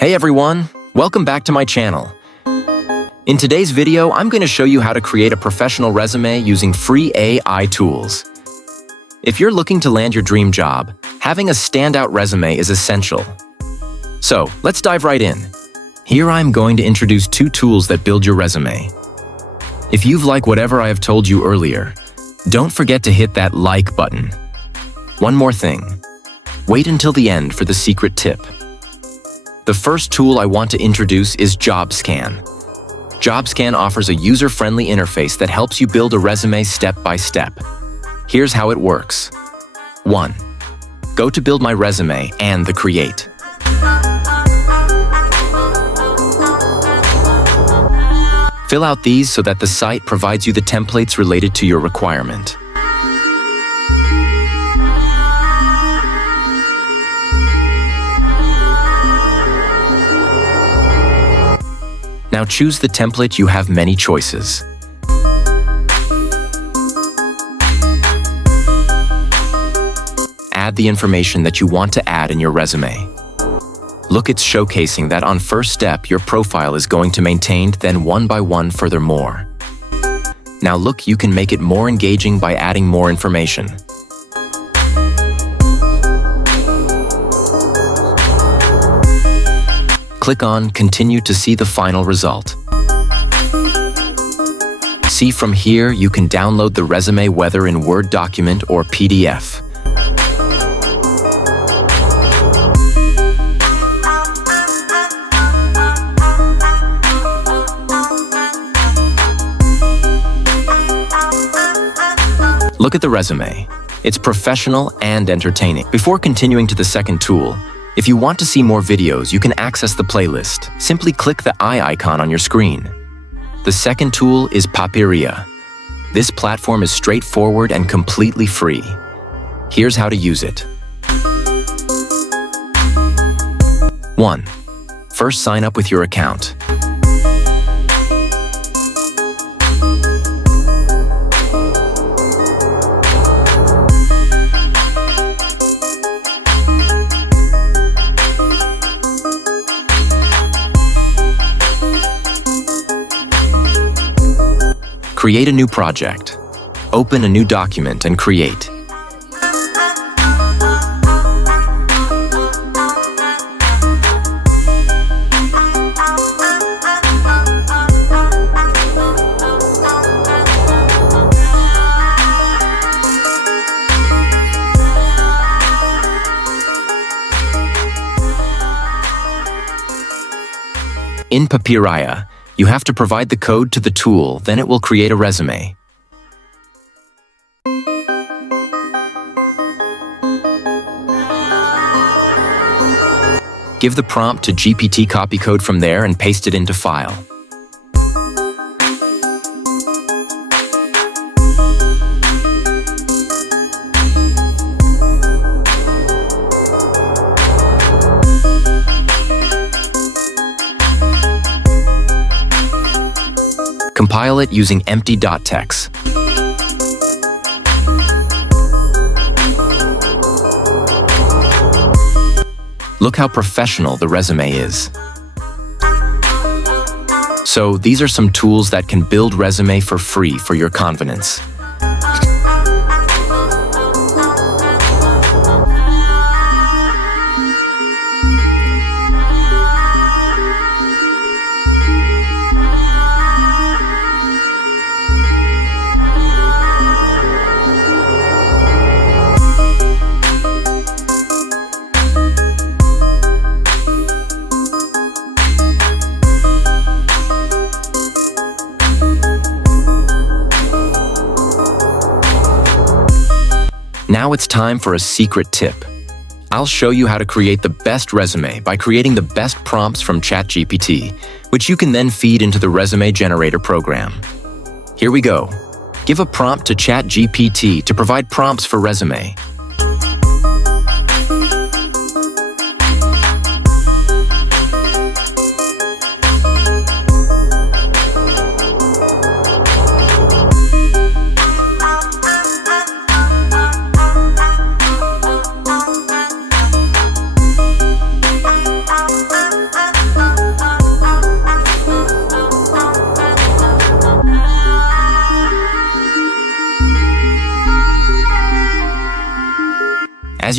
Hey everyone, welcome back to my channel. In today's video, I'm going to show you how to create a professional resume using free AI tools. If you're looking to land your dream job, having a standout resume is essential. So, let's dive right in. Here I'm going to introduce two tools that build your resume. If you've liked whatever I have told you earlier, don't forget to hit that like button. One more thing, wait until the end for the secret tip. The first tool I want to introduce is JobScan. JobScan offers a user-friendly interface that helps you build a resume step by step. Here's how it works. 1. Go to Build My Resume and the Create. Fill out these so that the site provides you the templates related to your requirement. Now choose the template. You have many choices. Add the information that you want to add in your resume. Look, it's showcasing that on first step your profile is going to maintained, then one by one furthermore. Now look, you can make it more engaging by adding more information. Click on Continue to see the final result. See, from here you can download the resume whether in Word document or PDF. Look at the resume. It's professional and entertaining. Before continuing to the second tool, if you want to see more videos, you can access the playlist. Simply click the eye icon on your screen. The second tool is Papiria. This platform is straightforward and completely free. Here's how to use it. 1. First, sign up with your account. Create a new project. Open a new document and create. In Papiria, you have to provide the code to the tool, then it will create a resume. Give the prompt to GPT, copy code from there and paste it into file. Compile it using empty .text. Look how professional the resume is. So these are some tools that can build resume for free for your confidence. Now it's time for a secret tip. I'll show you how to create the best resume by creating the best prompts from ChatGPT, which you can then feed into the resume generator program. Here we go. Give a prompt to ChatGPT to provide prompts for resume.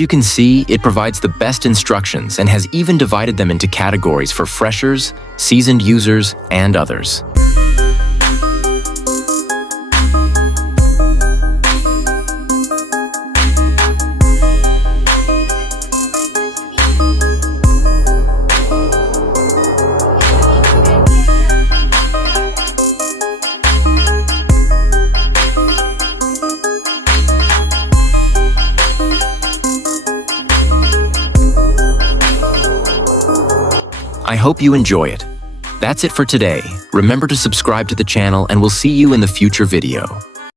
you can see, it provides the best instructions and has even divided them into categories for freshers, seasoned users, and others. I hope you enjoy it. That's it for today. Remember to subscribe to the channel and we'll see you in the future video.